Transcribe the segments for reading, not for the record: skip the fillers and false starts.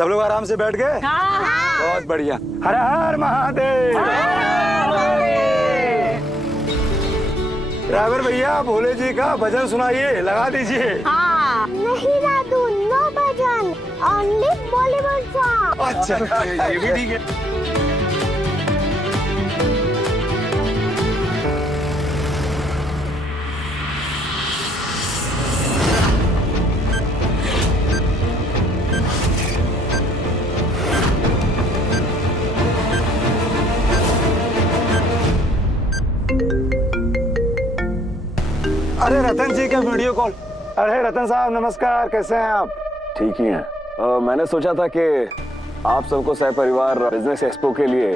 सब लोग आराम से बैठ गए? हाँ। बहुत बढ़िया। हर हर महादेव। ड्राइवर भैया भोले जी का भजन सुनाइए, लगा दीजिए। हाँ। नहीं दादू, नो भजन, ओनली बॉलीवुड सॉन्ग। अच्छा ये भी ठीक है। अरे रतन जी का वीडियो कॉल। अरे रतन साहब नमस्कार, कैसे हैं आप? ठीक ही हैं। मैंने सोचा था कि आप सबको सह परिवार बिजनेस एक्सपो के लिए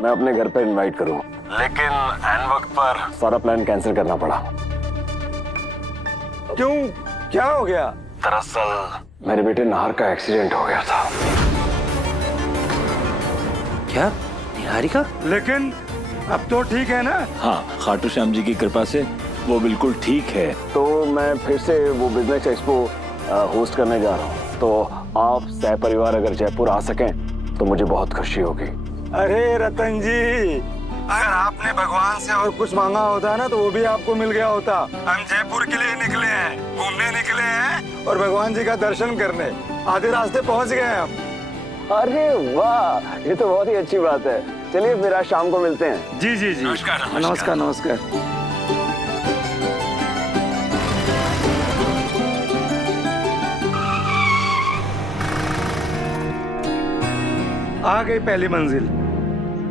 मैं अपने घर पर इनवाइट करूं, लेकिन ऐन वक्त पर सारा प्लान कैंसिल करना पड़ा। क्यों, क्या हो गया? दरअसल मेरे बेटे नाहर का एक्सीडेंट हो गया था। क्या निहारिका? लेकिन अब तो ठीक है ना? हाँ, खाटू श्याम जी की कृपा से वो बिल्कुल ठीक है। तो मैं फिर से वो बिजनेस एक्सपो होस्ट करने जा रहा हूँ, तो आप सह परिवार अगर जयपुर आ सकें तो मुझे बहुत खुशी होगी। अरे रतन जी, अगर आपने भगवान से और कुछ मांगा होता ना तो वो भी आपको मिल गया होता। हम जयपुर के लिए निकले हैं, घूमने निकले हैं और भगवान जी का दर्शन करने। आधे रास्ते पहुंच गए हम। अरे वाह, ये तो बहुत ही अच्छी बात है। चलिए फिर आज शाम को मिलते हैं। जी जी जी, नमस्कार नमस्कार। आ गई पहली मंजिल।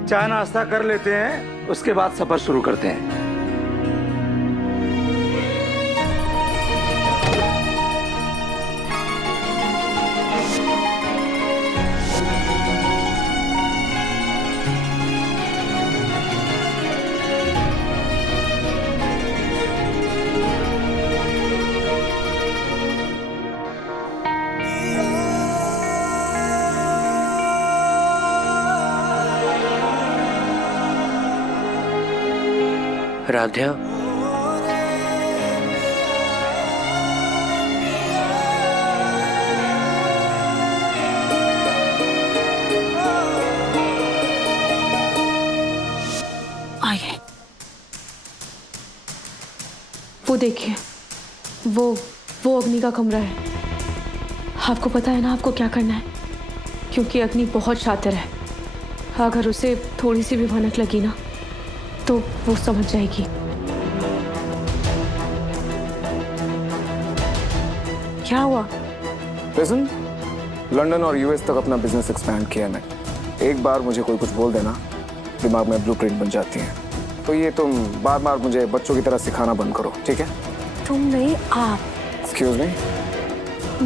चाय नाश्ता कर लेते हैं, उसके बाद सफर शुरू करते हैं। राध्या, आइए। वो देखिए, वो अग्नि का कमरा है। आपको पता है ना आपको क्या करना है, क्योंकि अग्नि बहुत शातिर है। अगर उसे थोड़ी सी भी भनक लगी ना तो वो समझ जाएगी। क्या हुआ? लिसन, लंदन और यूएस तक अपना बिजनेस एक्सपैंड किया है। एक बार मुझे कोई कुछ बोल देना, दिमाग में ब्लूप्रिंट बन जाती है। तो ये तुम बार बार मुझे बच्चों की तरह सिखाना बंद करो, ठीक है? तुम नहीं, आप। Excuse me?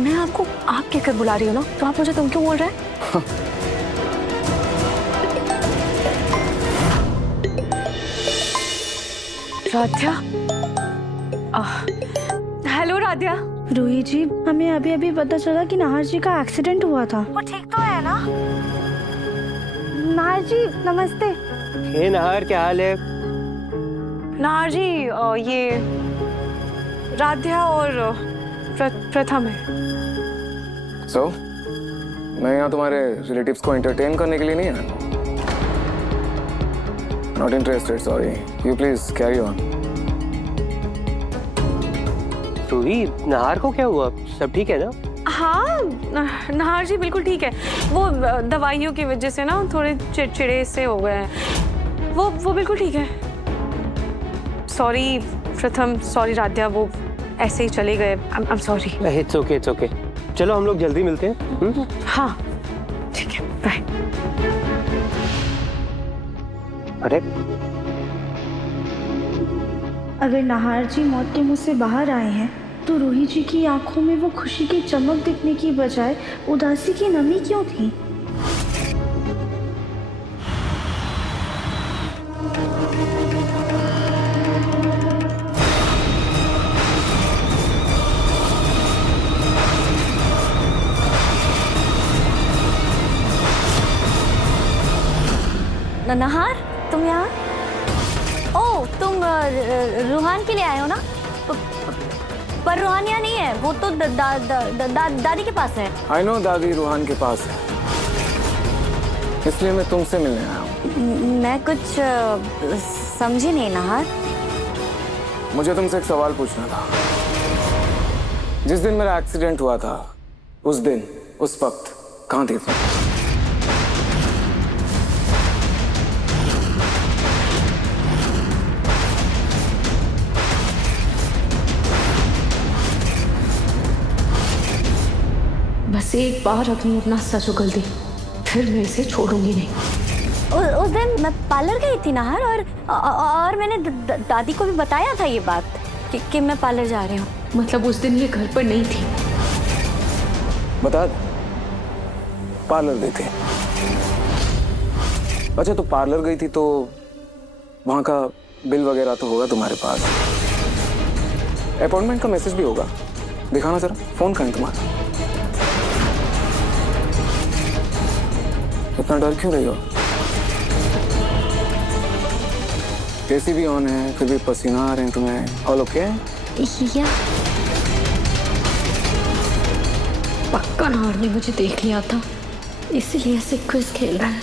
मैं आपको आप कहकर बुला रही हूँ ना, तो आप मुझे तुम क्यों बोल रहे हैं? राध्या। हेलो राध्या। रूही जी, हमें अभी अभी पता चला कि नाहर जी का एक्सीडेंट हुआ था। वो ठीक तो है ना? नाहर जी नमस्ते। हे नाहर, क्या हाल है? नाहर जी, ये राध्या और प्रथम है। So, मैं यहाँ तुम्हारे रिलेटिव्स को एंटरटेन करने के लिए नहीं आया। Not interested, sorry. You please carry on. Ruhi, Nahar को क्या हुआ? सब ठीक है ना? हाँ, नाहर जी बिल्कुल ठीक है। वो दवाइयों की वजह से ना थोड़े चिड़चिड़े से हो गए हैं। वो बिल्कुल ठीक है। सॉरी प्रथम, सॉरी राध्या, वो ऐसे ही चले गए। I'm sorry. It's okay, it's okay. चलो हम लोग जल्दी मिलते हैं। हाँ ठीक है, बाय। अरे अगर नाहर जी मौत के मुंह से बाहर आए हैं तो रूही जी की आंखों में वो खुशी की चमक दिखने की बजाय उदासी की नमी क्यों थी? नाहर, तुम यहाँ? ओह, तुम रूहान के लिए आए हो ना? पर रूहानिया नहीं है, वो तो दादी के पास है। आई नो दादी रूहान के पास है, इसलिए मैं तुमसे मिलने आया हूँ। मैं कुछ समझी नहीं नहार। मुझे तुमसे एक सवाल पूछना था। जिस दिन मेरा एक्सीडेंट हुआ था, उस दिन उस वक्त कहाँ थी तुम? बस एक बार अग्नि अपना सच उगल दी, फिर मैं इसे छोड़ूंगी नहीं। उस दिन मैं पार्लर गई थी नहार, और मैंने दादी को भी बताया था ये बात कि मैं पार्लर जा रही हूँ। मतलब उस दिन ये घर पर नहीं थी? बता दे, पार्लर गई थी। अच्छा, तो पार्लर गई थी तो वहाँ का बिल वगैरह तो होगा तुम्हारे पास, अपॉइंटमेंट का मैसेज भी होगा। दिखाना जरा, फोन करें तुम्हारा। इतना डर क्यों रही हो? एसी भी ऑन है, फिर भी पसीना आ रहे हैं तुम्हें। All okay? या पक्का नहार ने मुझे देख लिया था, इसलिए ऐसे क्विज खेल रहा है।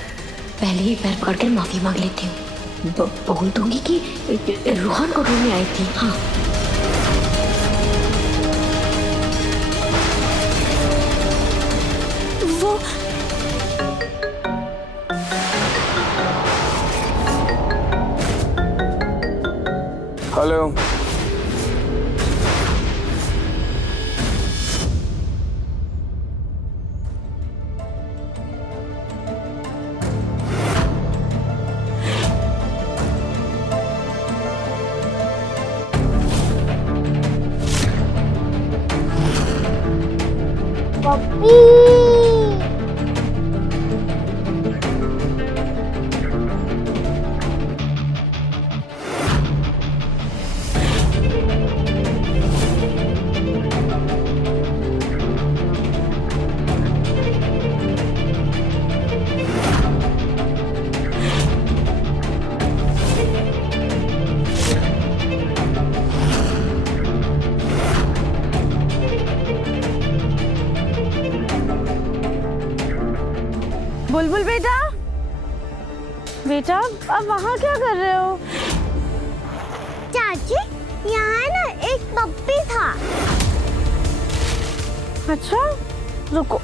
पहले ही पैर पकड़ कर माफी मांग लेती हूँ। बोल दूंगी कि रूहान को ढूंढने आई थी। हाँ, वो हेलो, बुलबुल बेटा, बेटा अब वहाँ क्या कर रहे हो? चाची, यहाँ ना एक पप्पी था। अच्छा, रुको।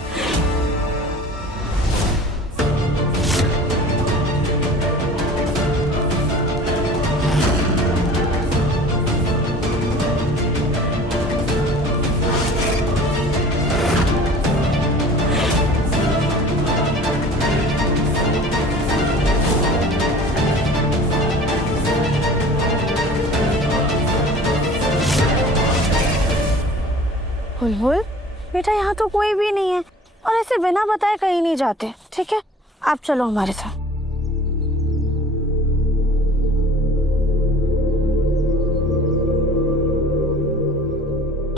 बुलबुल बेटा, यहाँ तो कोई भी नहीं है, और ऐसे बिना बताए कहीं नहीं जाते। ठीक है, आप चलो हमारे साथ।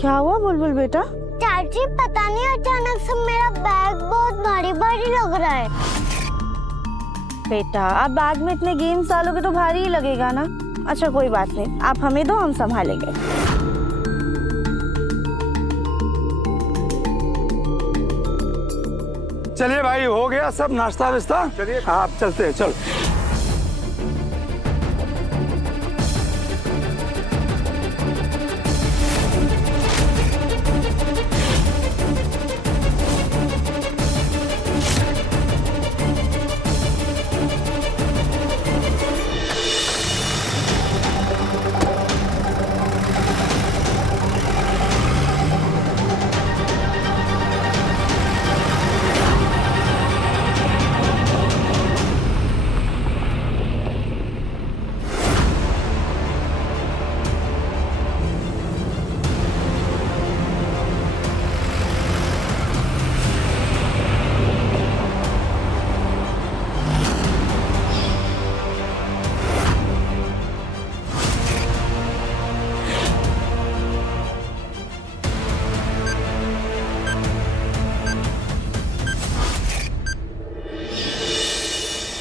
क्या हुआ बुलबुल बेटा? चाची, पता नहीं अचानक से मेरा बैग बहुत भारी भारी लग रहा है। बेटा, आप बैग में इतने गेम्स डालोगे तो भारी ही लगेगा ना। अच्छा कोई बात नहीं, आप हमें दो, हम संभालेंगे। चलिए भाई, हो गया सब नाश्ता वास्ता? चलिए आप चलते हैं, चलो।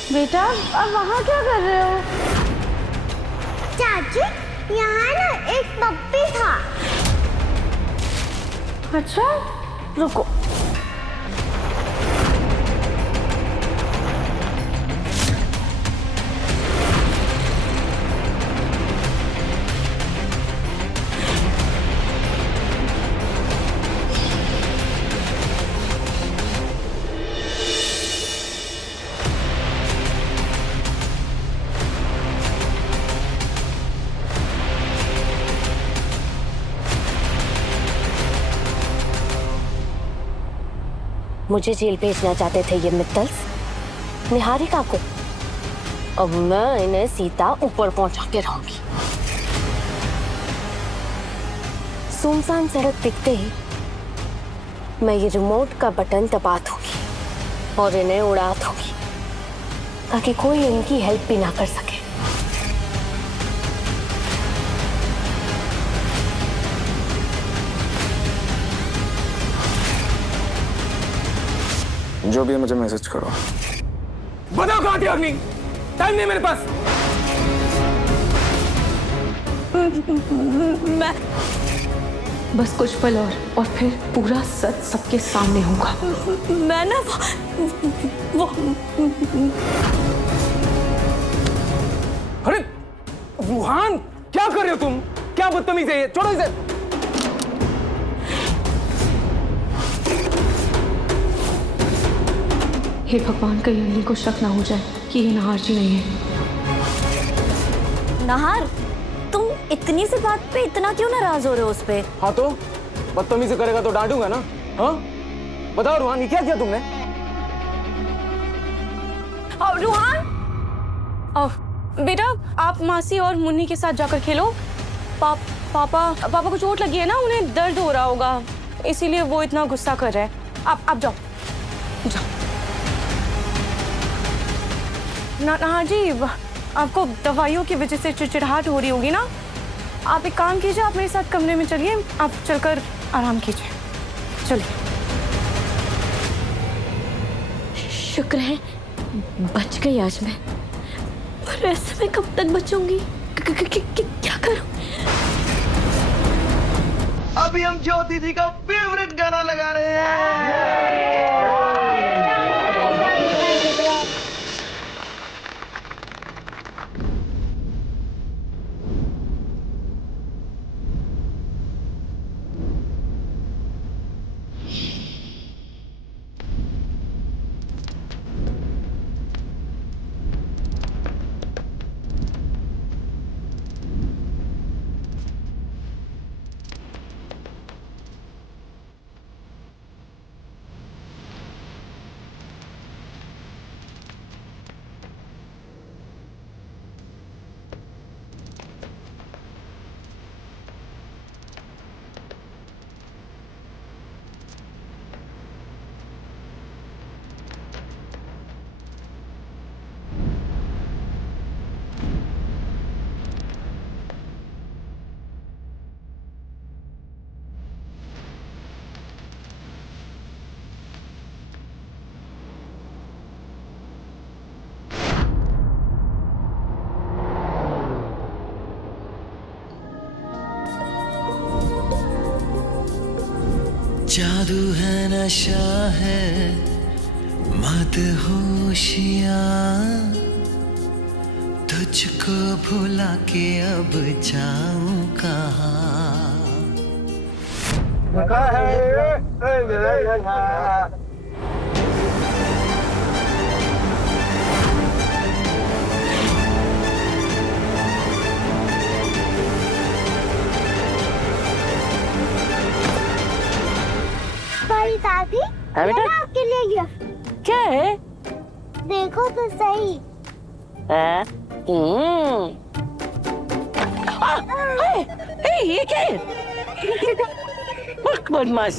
बेटा अब वहाँ क्या कर रहे हो? चाची, यहाँ ना एक पप्पी था। अच्छा, रुको। मुझे जेल भेजना चाहते थे ये मित्तल्स निहारिका को। अब मैं इन्हें सीधा ऊपर पहुंचा के रहूंगी। सुनसान सड़क दिखते ही मैं ये रिमोट का बटन दबा दूंगी और इन्हें उड़ा दूंगी ताकि कोई इनकी हेल्प भी ना कर सके। जो भी है मुझे मैसेज करो। बताओ कहाँ थी अग्नि? टाइम नहीं मेरे पास। मैं बस कुछ पल और फिर पूरा सच सबके सामने होगा। मैं ना वो अरे रूहान, क्या कर रहे हो तुम? क्या बदतमीज है ये? छोड़ो इसे। हे भगवान, कहीं अग्नि को शक ना हो जाए कि ये नाहार जी नहीं है। नाहार, तुम इतनी सी बात पे इतना क्यों नाराज हो रहे हो उस पे? हाँ तो बदतमीजी करेगा तो डांटूंगा ना। हाँ बताओ रूहान, ये क्या किया तुमने? रूहान, बेटा आप मासी और मुन्नी के साथ जाकर खेलो। पापा को चोट लगी है ना, उन्हें दर्द हो रहा होगा, इसीलिए वो इतना गुस्सा कर रहे हैं। आप जाओ। नाहार जी, आपको दवाइयों की वजह से चिड़चिड़ाहट हो रही होगी ना। आप एक काम कीजिए, आप मेरे साथ कमरे में चलिए, आप चलकर आराम कीजिए। चलिए। शुक्र है बच गई आज मैं, पर ऐसे में कब तक बचूंगी? क्या करूं? अभी हम ज्योति जी का फेवरेट गाना लगा रहे हैं। जादू है, नशा है, मदहोशियाँ, तुझको भुला के अब जाऊं कहाँ? दादी, बेटा आपके लिए गिफ्ट। क्या है? देखो तो सही। ये क्या है? बदमाश।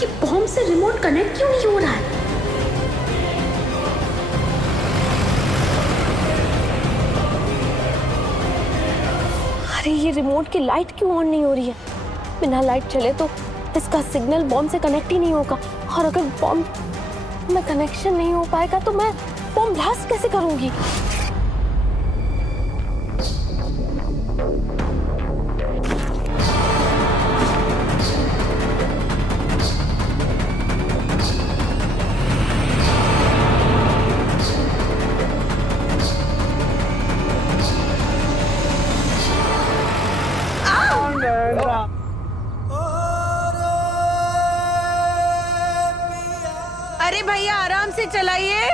ये बॉम्ब से रिमोट कनेक्ट क्यों नहीं हो रहा है? अरे ये रिमोट की लाइट क्यों ऑन नहीं हो रही है? बिना लाइट चले तो इसका सिग्नल बॉम्ब से कनेक्ट ही नहीं होगा, और अगर बॉम्ब में कनेक्शन नहीं हो पाएगा तो मैं बॉम्ब ब्लास्ट कैसे करूंगी? भैया आराम से चलाइए।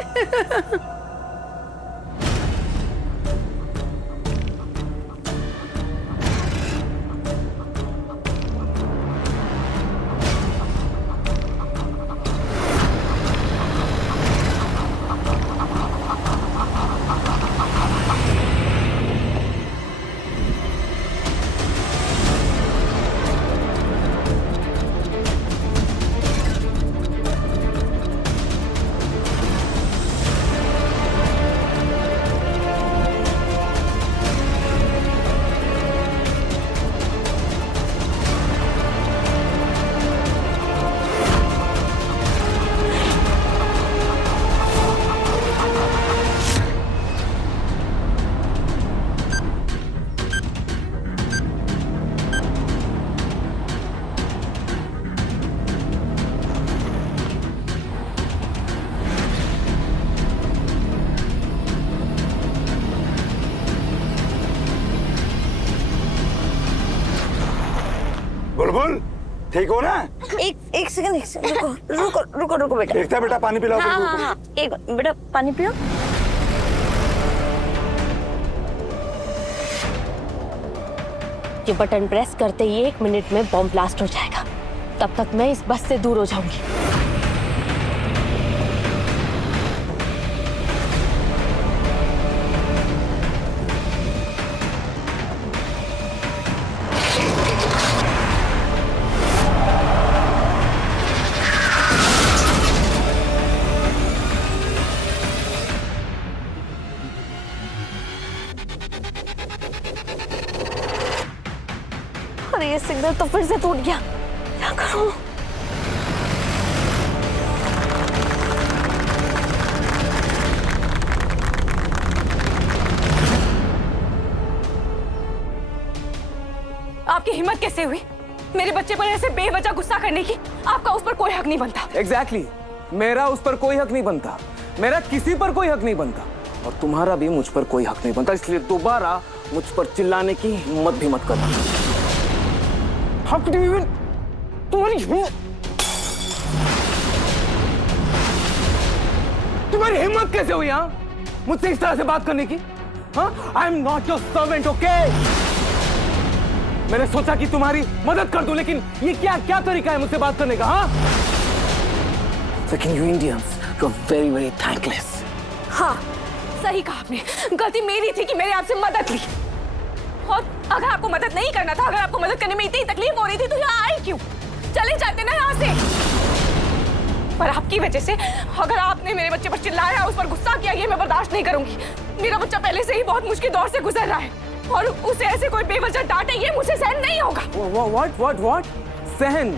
बुलबुल ठीक हो ना? एक सेकंड रुको रुको रुको रुको बेटा। देखता बेटा पानी पिलाओ। हाँ हाँ हाँ एक बेटा पानी पियो। ये बटन प्रेस करते ही 1 मिनट में बॉम्ब ब्लास्ट हो जाएगा। तब तक मैं इस बस से दूर हो जाऊंगी। अरे ये सिग्नल तो फिर से टूट गया, क्या करूं? आपकी हिम्मत कैसे हुई मेरे बच्चे पर ऐसे बेवजह गुस्सा करने की? आपका उस पर कोई हक नहीं बनता। एग्जैक्टली मेरा उस पर कोई हक नहीं बनता, मेरा किसी पर कोई हक नहीं बनता, और तुम्हारा भी मुझ पर कोई हक नहीं बनता। इसलिए दोबारा मुझ पर चिल्लाने की हिम्मत भी मत करना। हक नहीं बन तुम्हारी हिम्मत कैसे हुई मुझसे इस तरह से बात करने की? I am not your servant, okay? मैंने सोचा कि तुम्हारी मदद कर दूं, लेकिन ये क्या तरीका है मुझसे बात करने का? लेकिन you Indians you are very very thankless. हाँ सही कहा आपने, गलती मेरी थी कि मैंने आपसे मदद ली। और अगर आपको मदद नहीं करना था, अगर आपको मदद करने में इतनी तकलीफ हो रही थी तो यहाँ आई क्यों? चले जाते ना यहाँ से। पर आपकी वजह से अगर आपने मेरे बच्चे पर चिल्लाया, उस पर गुस्सा किया, ये मैं बर्दाश्त नहीं करूंगी। मेरा बच्चा पहले से ही बहुत मुश्किल दौर से गुजर रहा है और उसे ऐसे कोई बेवजह डांटे, ये मुझसे सहन नहीं होगा। व्हाट सहन?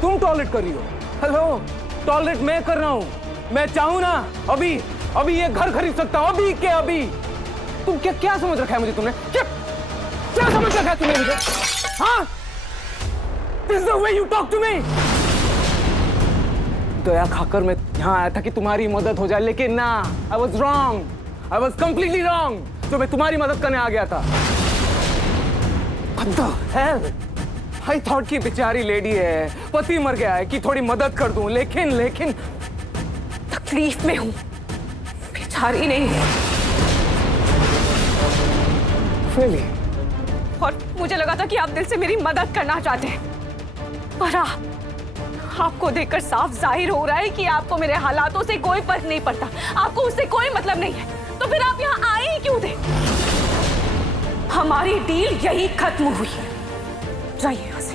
तुम टॉलरेट कर रही हो? हेलो, टॉलरेट मैं कर रहा हूँ। मैं चाहूँ ना अभी ये घर खरीद सकता हूँ, अभी के अभी। तुम क्या समझ रखा है मुझे? तुमने क्या समझ रखा है तुमने मुझे? हाँ, this is the way you talk to me. दया खाकर मैं यहाँ आया था कि तुम्हारी मदद हो जाए, लेकिन ना, I was wrong, I was completely wrong. जो मैं तुम्हारी मदद करने आ गया था। What the hell? I thought कि बेचारी लेडी है, पति मर गया है, कि थोड़ी मदद कर दूं, लेकिन तकलीफ में हूँ, बेचारी नहीं। Really? और मुझे लगा था कि आप दिल से मेरी मदद करना चाहते हैं, पर आपको देखकर साफ जाहिर हो रहा है कि आपको मेरे हालातों से कोई फर्क नहीं पड़ता, आपको उससे कोई मतलब नहीं है। तो फिर आप यहाँ आए ही क्यों थे? हमारी डील यही खत्म हुई। जाइए यहाँ से,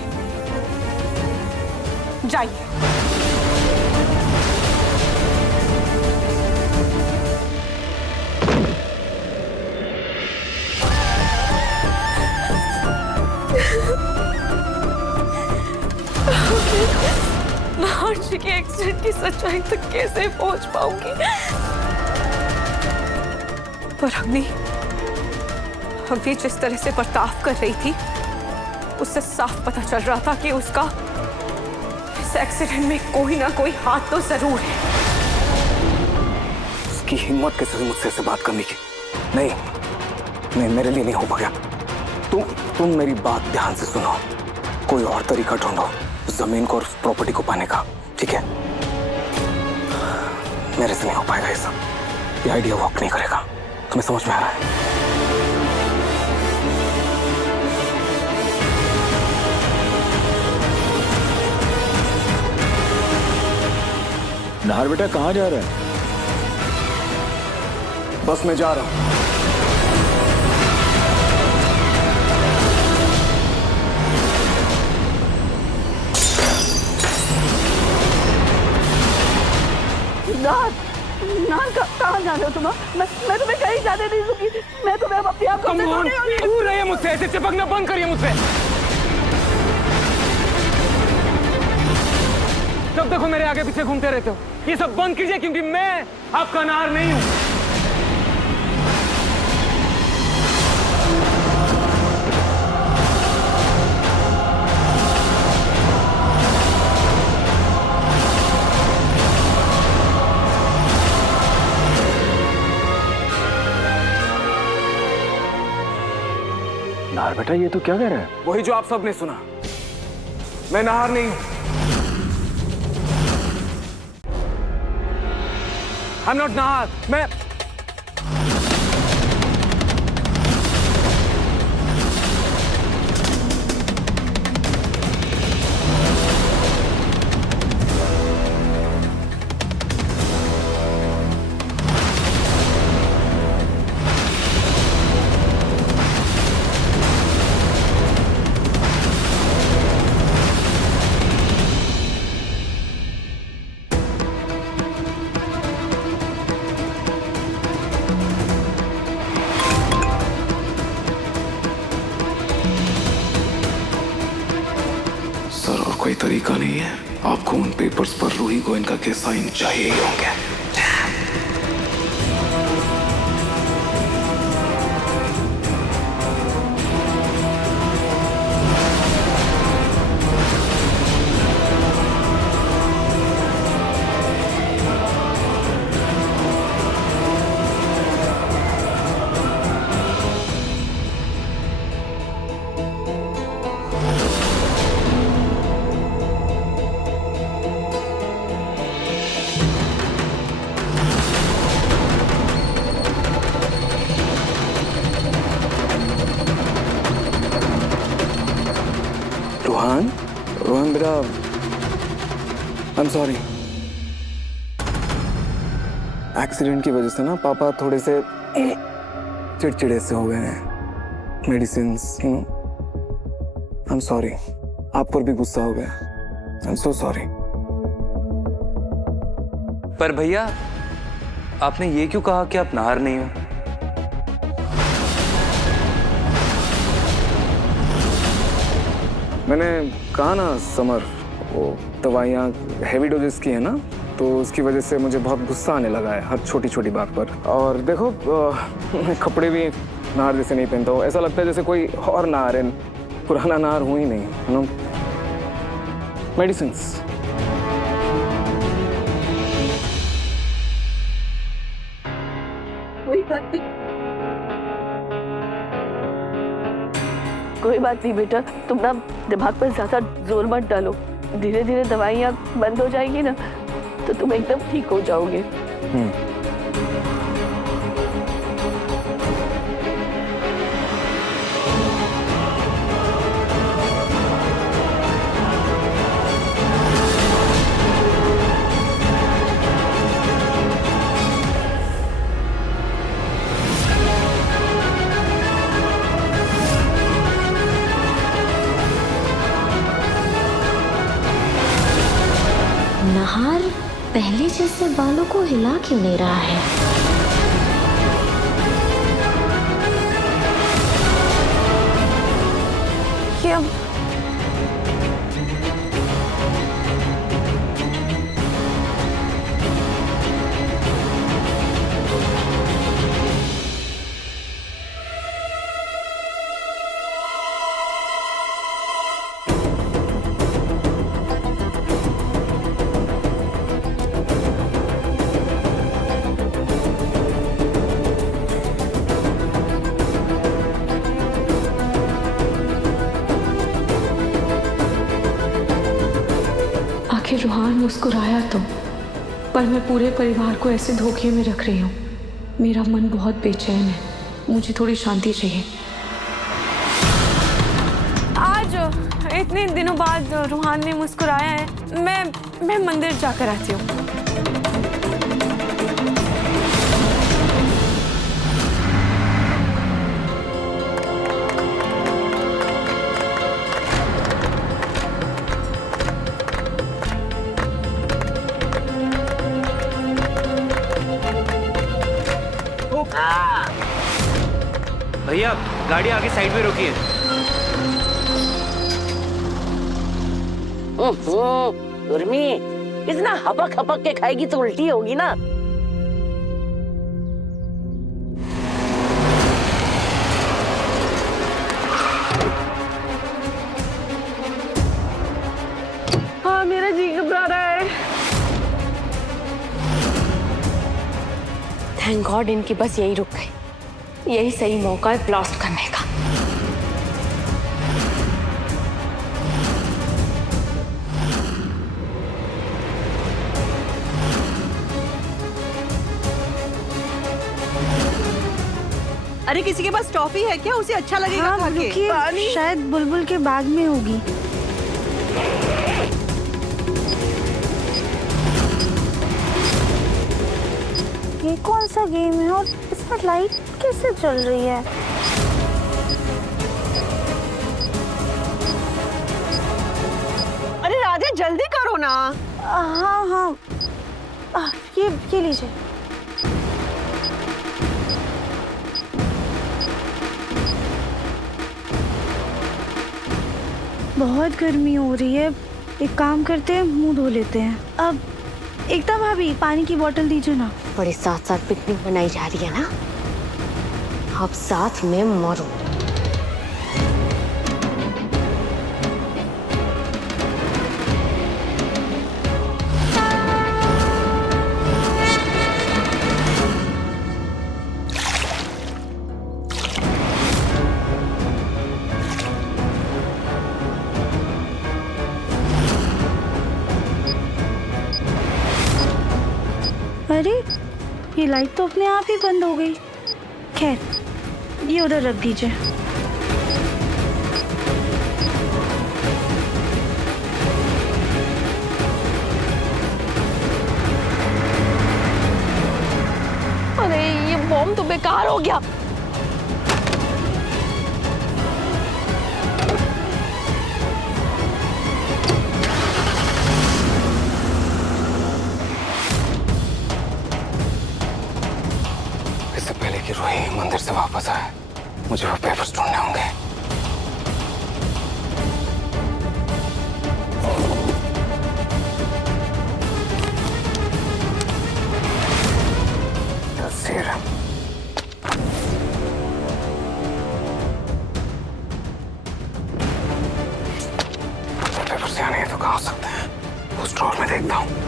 जाइए। नाहर जी के एक्सीडेंट की सच्चाई तक कैसे पहुंच पाऊंगी? पर अग्नि जिस तरह से बर्ताव कर रही थी, उससे साफ पता चल रहा था कि उसका इस एक्सीडेंट में कोई ना कोई हाथ तो जरूर है। उसकी हिम्मत कैसे हुई मुझसे ऐसे बात करने की? नहीं, मेरे लिए नहीं हो पाया। तुम मेरी बात ध्यान से सुनो, कोई और तरीका ढूंढो जमीन को और उस प्रॉपर्टी को पाने का, ठीक है? मेरे से नहीं हो पाएगा ये सब। ये आइडिया वर्क नहीं करेगा, तुम्हें समझ में आ रहा है? नाहर बेटा कहाँ जा रहा है? बस मैं जा रहा हूँ। कहाँ जा रहे हो तुम? मैं तुम्हें कहीं जाने नहीं दूंगी। मैं तुम्हें अपने आप को दूर रहिए मुझसे, ऐसे चिपकना बंद करिए मुझसे। जब देखो मेरे आगे पीछे घूमते रहते हो। ये सब बंद कीजिए, क्योंकि मैं आपका नार नहीं हूं। नाहर बेटा ये तो क्या कह रहा है? वही जो आप सबने सुना। मैं नाहर नहीं हूं। I'm not Nahar. मैं कोई तरीका नहीं है। आपको उन पेपर्स पर रूही गोयनका के साइन चाहिए ही होंगे। रोहन बेटा, आई एम सॉरी। एक्सीडेंट की वजह से ना पापा थोड़े से चिड़चिड़े से हो गए हैं। Medicines, I am sorry. आप पर भी गुस्सा हो गया। I am so sorry. पर भैया, आपने ये क्यों कहा कि आप नाहर नहीं हो? मैंने कहा ना समर, वो दवाइयाँ हैवी डोजेस की है ना, तो उसकी वजह से मुझे बहुत गुस्सा आने लगा है हर छोटी छोटी बात पर। और देखो मैं कपड़े भी नाहर जैसे नहीं पहनता हूँ। ऐसा लगता है जैसे कोई और नाहर है, पुराना नाहर हूँ ही नहीं, है ना। मेडिसिन्स। कोई बात नहीं बेटा, तुम ना दिमाग पर ज्यादा जोर मत डालो। धीरे धीरे दवाइयाँ बंद हो जाएगी ना, तो तुम एकदम ठीक हो जाओगे। नाहर पहले जैसे बालों को हिला क्यों नहीं रहा है? क्या रूहान मुस्कुराया तो पर मैं पूरे परिवार को ऐसे धोखे में रख रही हूँ। मेरा मन बहुत बेचैन है, मुझे थोड़ी शांति चाहिए। आज इतने दिनों बाद रूहान ने मुस्कुराया है। मैं मंदिर जाकर आती हूँ। भैया गाड़ी आगे साइड में रोकिए। उर्मी, इतना हपक हपक के खाएगी तो उल्टी होगी ना। हाँ, मेरा जी घबरा रहा है। थैंक गॉड इनकी बस यही रुक गई। यही सही मौका है ब्लास्ट करने का। अरे किसी के पास टॉफी है क्या? उसे अच्छा लगेगा हाँ, खा के। रुकिए, शायद बुलबुल के बैग में होगी। ये कौन सा गेम है और इसमें लाइट कैसे चल रही है? अरे राजा जल्दी करो ना। हाँ हाँ, ये लीजिए। बहुत गर्मी हो रही है, एक काम करते हैं, मुंह धो लेते हैं। अब एकदम भाभी पानी की बोतल दीजिए ना। बड़े साथ साथ पिकनिक मनाई जा रही है ना, अब साथ में मरो। अरे ये लाइट तो अपने आप ही बंद हो गई। खैर, ये उधर रख दीजिए। अरे ये बॉम्ब तो बेकार हो गया। इससे पहले कि रोही मंदिर से वापस आए, मुझे वो पेपर्स ढूंढने होंगे। पेपर्स यहाँ नहीं तो कहाँ हो सकते हैं? उस ड्रॉर में देखता हूँ।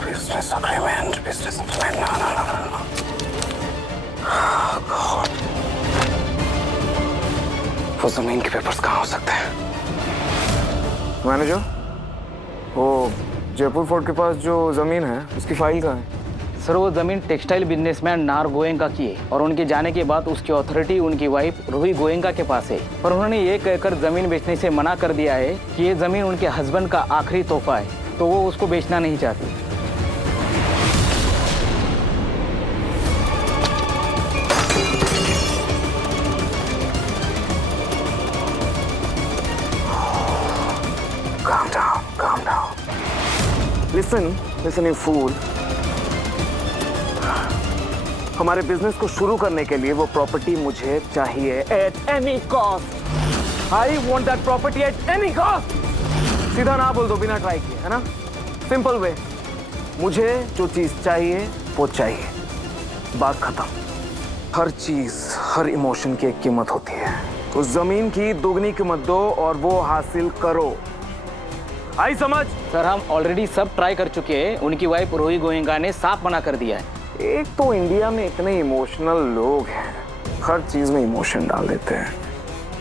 Business agreement, business agreement. No. Oh, God. वो जमीन के पेपर्स कहाँ हो सकते हैं? मैनेजर, वो जयपुर फोर्ट के पास जो जमीन है, उसकी फाइल कहाँ है? सर वो जमीन टेक्सटाइल बिजनेसमैन नार गोयंका की है और उनके जाने के बाद उसकी अथॉरिटी उनकी वाइफ रूही गोयंका के पास है। पर उन्होंने ये कहकर जमीन बेचने से मना कर दिया है कि ये जमीन उनके हस्बैंड का आखिरी तोहफा है, तो वो उसको बेचना नहीं चाहती। Calm down. Listen, you fool. हमारे बिजनेस को शुरू करने के लिए वो प्रॉपर्टी मुझे चाहिए at any cost. I want that property at any cost. सीधा ना बोल दो बिना ट्राई किए, है ना? Simple way. मुझे जो चीज चाहिए वो चाहिए, बात खत्म। हर चीज, हर इमोशन की एक कीमत होती है। उस जमीन की दोगुनी कीमत दो और वो हासिल करो। आई समझ? सर हम ऑलरेडी सब ट्राई कर चुके हैं, उनकी वाइफ रूही गोयंका ने साफ मना कर दिया है। एक तो इंडिया में इतने इमोशनल लोग हैं, हर चीज में इमोशन डाल देते हैं।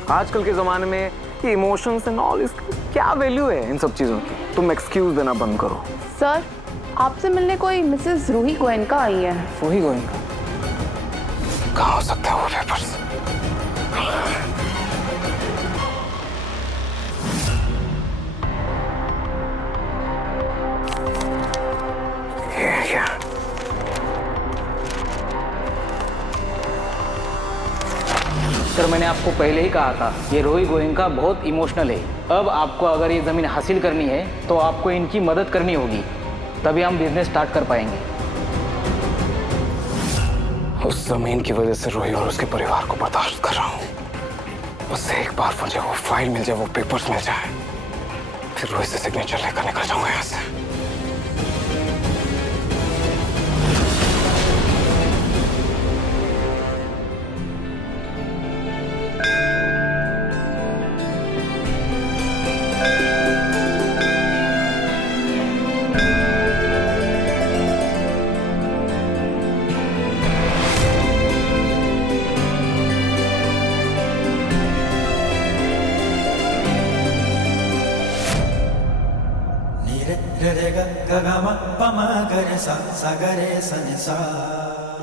आजकल के जमाने में ये इमोशंस एंड ऑल, इसकी क्या वैल्यू है इन सब चीजों की? तुम एक्सक्यूज देना बंद करो। सर, आपसे मिलने कोई मिसेस रूही गोयनका आई है। रूही गोयनका? कहाँ हो सकता है वो पेपर्स? क्या? सर, मैंने आपको पहले ही कहा था ये रूही गोयनका बहुत इमोशनल है। अब आपको अगर ये ज़मीन हासिल करनी है तो आपको इनकी मदद करनी होगी, तभी हम बिजनेस स्टार्ट कर पाएंगे। उस जमीन की वजह से रूही और उसके परिवार को बर्दाश्त कर रहा हूँ। बस एक बार मुझे वो फाइल मिल जाए, वो पेपर्स मिल जाए, फिर रूही से सिग्नेचर लेकर निकल जाऊंगा यहाँ से।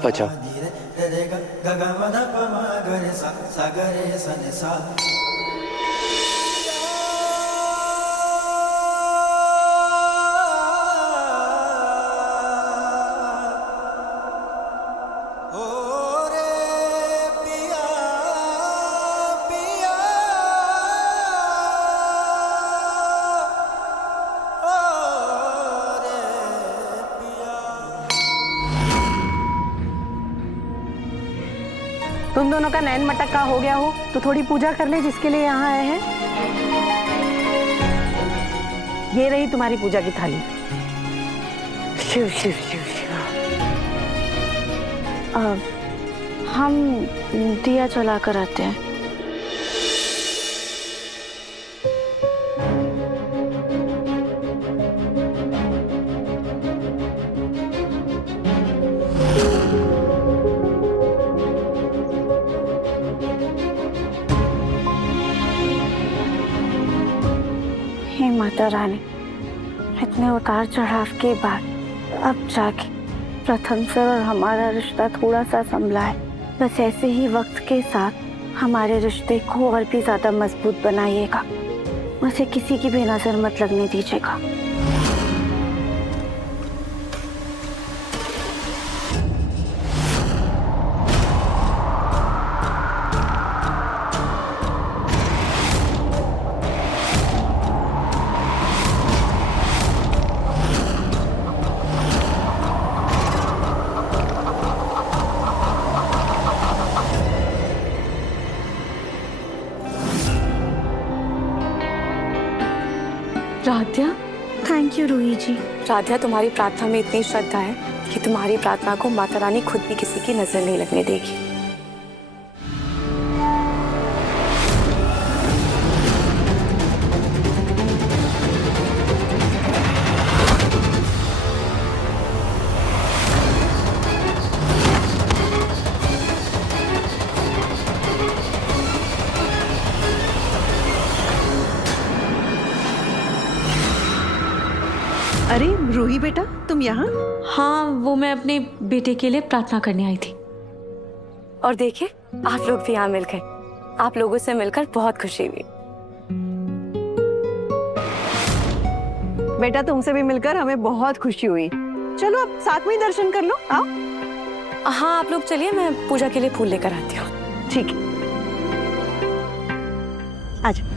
अच्छा, तुम दोनों का नैन मटक्का हो गया हो तो थोड़ी पूजा कर ले जिसके लिए यहाँ आए हैं। ये रही तुम्हारी पूजा की थाली। शिव शिव शिव शिव। हम दिया जला कर आते हैं। हे माता रानी, इतने उतार चढ़ाव के बाद अब जाके प्रथम सर और हमारा रिश्ता थोड़ा सा संभला है। बस ऐसे ही वक्त के साथ हमारे रिश्ते को और भी ज्यादा मजबूत बनाइएगा। मुझे किसी की भी नजर मत लगने दीजिएगा। राध्या, थैंक यू रूही जी। राध्या, तुम्हारी प्रार्थना में इतनी श्रद्धा है कि तुम्हारी प्रार्थना को माता रानी खुद भी किसी की नजर नहीं लगने देगी। अरे रूही बेटा, तुम यहाँ? हाँ, वो मैं अपने बेटे के लिए प्रार्थना करने आई थी। और देखिए, आप लोग भी यहाँ मिल गए। आप लोगों से मिलकर बहुत खुशी हुई। बेटा, तुमसे भी मिलकर हमें बहुत खुशी हुई। चलो अब साथ में ही दर्शन कर लो। आओ। हाँ, आप लोग चलिए, मैं पूजा के लिए फूल लेकर आती हूँ। ठीक है, आजा।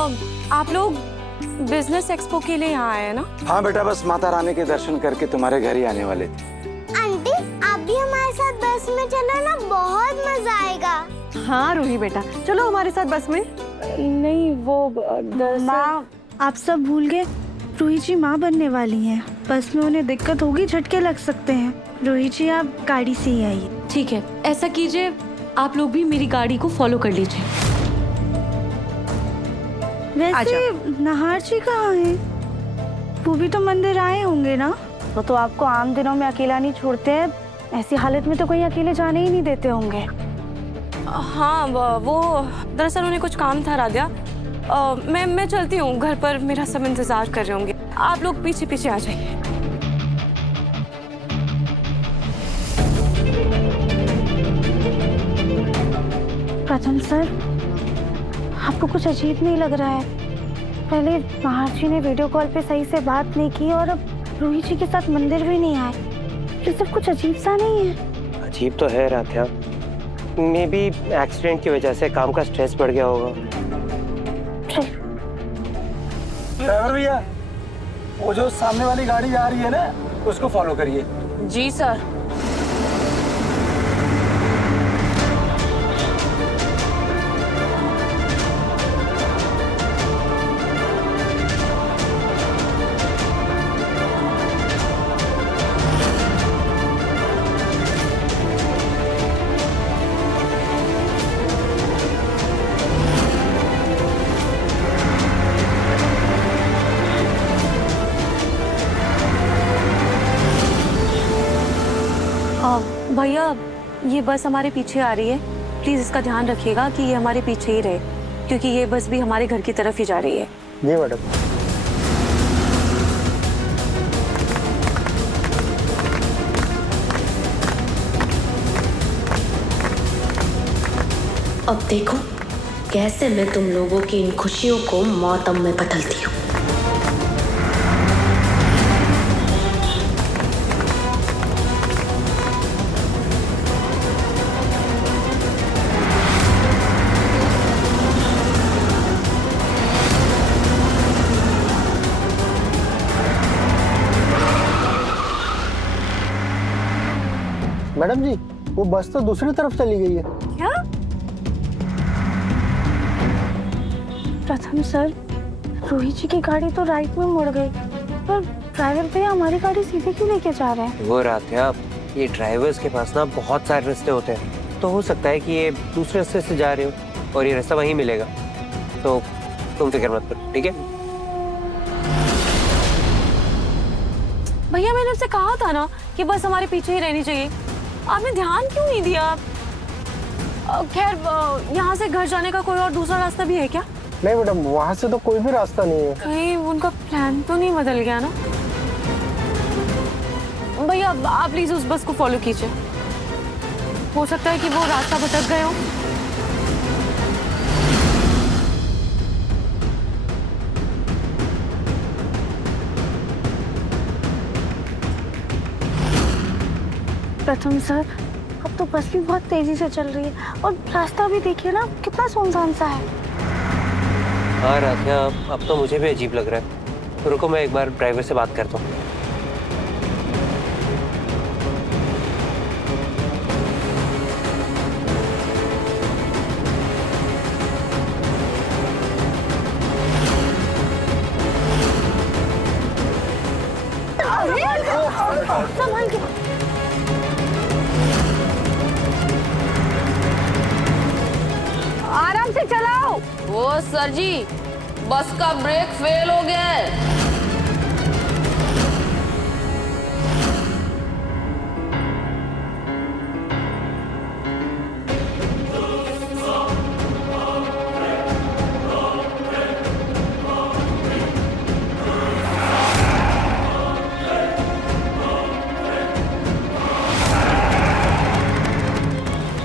आप लोग बिजनेस एक्सपो के लिए यहाँ आए हैं ना? हाँ बेटा, बस माता रानी के दर्शन करके तुम्हारे घर ही आने वाले थे। आंटी आप भी हमारे साथ बस में चलो ना, बहुत मजा आएगा। हाँ रूही बेटा, चलो हमारे साथ बस में। नहीं वो माँ, आप सब भूल गए, रूही जी माँ बनने वाली हैं। बस में उन्हें दिक्कत होगी, झटके लग सकते हैं। रूही जी आप गाड़ी से ही आइए। ठीक है, ऐसा कीजिए आप लोग भी मेरी गाड़ी को फॉलो कर लीजिए। वैसे नहार जी कहाँ हैं? वो भी तो मंदिर आए होंगे ना? वो तो आपको आम दिनों में अकेला नहीं छोड़ते हैं, ऐसी हालत में तो कहीं अकेले जाने ही नहीं देते होंगे। हाँ वो दरअसल उन्हें कुछ काम था राधिया। मैं चलती हूँ, घर पर मेरा सब इंतजार कर रहे होंगे। आप लोग पीछे पीछे आ जाइए। प्रथम सर, आपको कुछ अजीब नहीं लग रहा है? पहले नहार जी ने वीडियो कॉल पे सही से बात नहीं की और अब रूही जी के साथ मंदिर भी नहीं आए। ये सब कुछ अजीब सा नहीं है? अजीब तो है राधिया, मे बी एक्सीडेंट की वजह से काम का स्ट्रेस बढ़ गया होगा। ड्राइवर भैया, वो जो सामने वाली गाड़ी आ रही है ना, उसको फॉलो करिए। जी सर। भैया ये बस हमारे पीछे आ रही है, प्लीज इसका ध्यान रखिएगा कि ये हमारे पीछे ही रहे, क्योंकि ये बस भी हमारे घर की तरफ ही जा रही है। जी मैडम। अब देखो कैसे मैं तुम लोगों की इन खुशियों को मातम में बदलती हूँ। मैडम जी, वो बस तो दूसरी तरफ चली गई है। क्या? प्रथम सर, रूही जी की गाड़ी तो राइट में मुड़ गई, पर ड्राइवर भैया हमारी गाड़ी सीधे क्यों लेके जा रहे हैं? वो राधिया, ये ड्राइवर्स के पास ना बहुत सारे रास्ते होते हैं, तो हो सकता है कि ये दूसरे रास्ते से जा रहे हो और ये रास्ता वहीं मिलेगा। तो तुम फिक्र मत करो, ठीक है? भैया मैंने आपसे कहा था ना कि बस हमारे पीछे ही रहनी चाहिए, आपने ध्यान क्यों नहीं दिया? खैर यहाँ से घर जाने का कोई और दूसरा रास्ता भी है क्या? नहीं मैडम, वहाँ से तो कोई भी रास्ता नहीं है। कहीं उनका प्लान तो नहीं बदल गया ना? भैया आप प्लीज उस बस को फॉलो कीजिए, हो सकता है कि वो रास्ता भटक गए हो। प्रथम सर, अब तो बस भी बहुत तेजी से चल रही है और रास्ता भी देखिए ना, कितना सुनसान सा है। हाँ राधिया, अब तो मुझे भी अजीब लग रहा है। रुको, मैं एक बार ड्राइवर से बात करता हूँ। संभाल के। आराम से चलाओ। वो सर जी, बस का ब्रेक फेल हो गया है।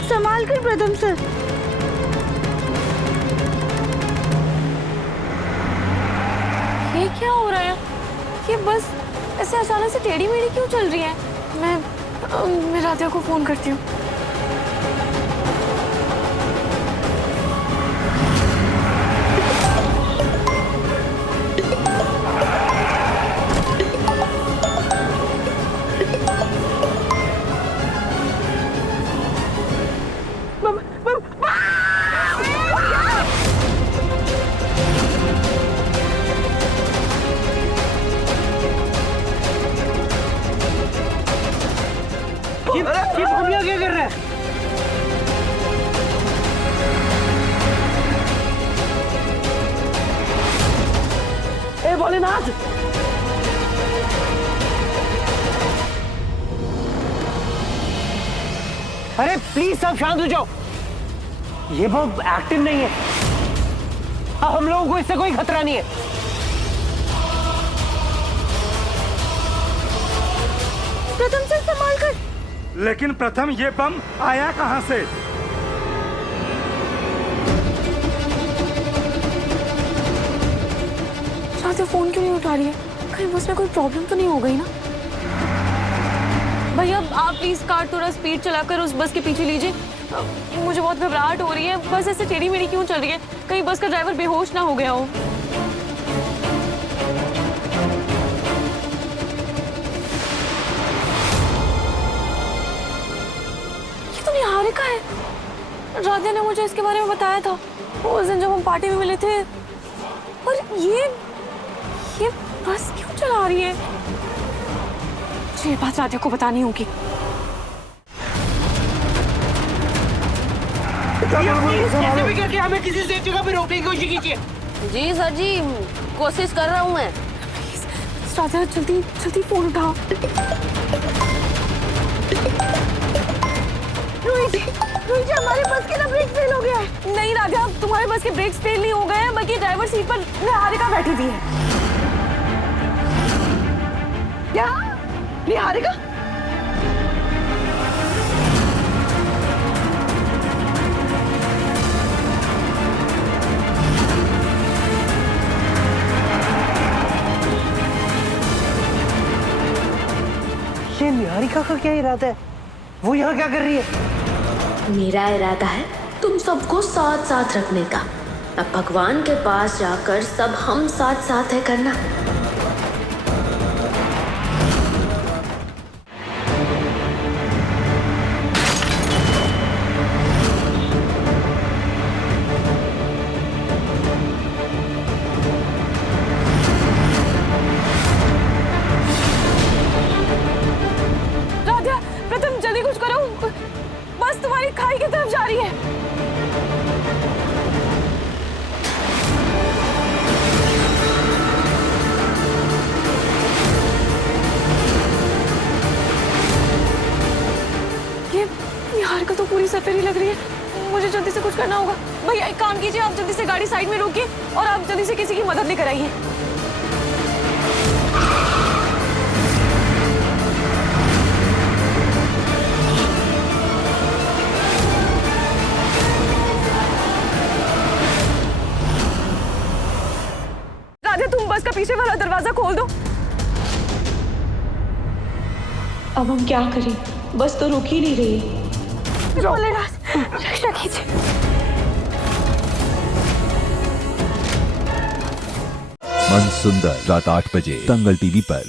संभाल कर प्रथम सर। ये क्या हो रहा है? ये बस ऐसे अचानक से टेढ़ी मेढ़ी क्यों चल रही है? मैं राधिया को फोन करती हूँ। भोलेनाथ। अरे प्लीज सब शांत हो जाओ, ये बहुत एक्टिव नहीं है। हम लोगों को इससे कोई खतरा नहीं है। प्रथम से संभाल कर। लेकिन प्रथम ये बम आया कहाँ से? राधा फोन क्यों नहीं उठा रही है? कहीं बस में कोई प्रॉब्लम तो नहीं हो गई ना? भैया आप प्लीज कार थोड़ा स्पीड चलाकर उस बस के पीछे लीजिए। मुझे बहुत घबराहट हो रही है। बस ऐसे टेढ़ी मेढ़ी क्यों चल रही है? कहीं बस का ड्राइवर बेहोश ना हो गया हो। ये तो निहारिका है। राधा ने मुझे इसके बारे में बताया था उस दिन जब हम पार्टी में मिले थे। और ये बस क्यों चला रही है? ये बात राधा को बतानी होगी। कैसे भी करके हमें किसी सेफ जगह पे रोकने की कोशिश कीजिए। जी सर जी, कोशिश कर रहा हूँ मैं। राधा जल्दी जल्दी फोन उठाओ। रोहित जी हमारे बस के ना ब्रेक फेल हो गया है। नहीं राधा, तुम्हारे बस के ब्रेक्स फेल नहीं हो गए हैं, बल्कि ड्राइवर सीट पर निहारिका बैठी हुई है। क्या निहारिका? ये निहारिका का क्या इरादा है? वो यहाँ क्या कर रही है? मेरा इरादा है तुम सबको साथ साथ रखने का। अब भगवान के पास जाकर सब हम साथ साथ है करना। राधा, प्रथम जल्दी कुछ करो। बस तुम्हारी खाई की तरफ जा रही है। ये निहारिका तो पूरी सफेरी लग रही है। मुझे जल्दी से कुछ करना होगा। भैया एक काम कीजिए, आप जल्दी से गाड़ी साइड में रोकिए और आप जल्दी से किसी की मदद लेकर आइए। राधा तुम बस का पीछे वाला दरवाजा खोल दो। अब हम क्या करें? बस तो रुक ही नहीं रही। रक्षा कीजिए। मन सुंदर रात 8 बजे दंगल टीवी पर।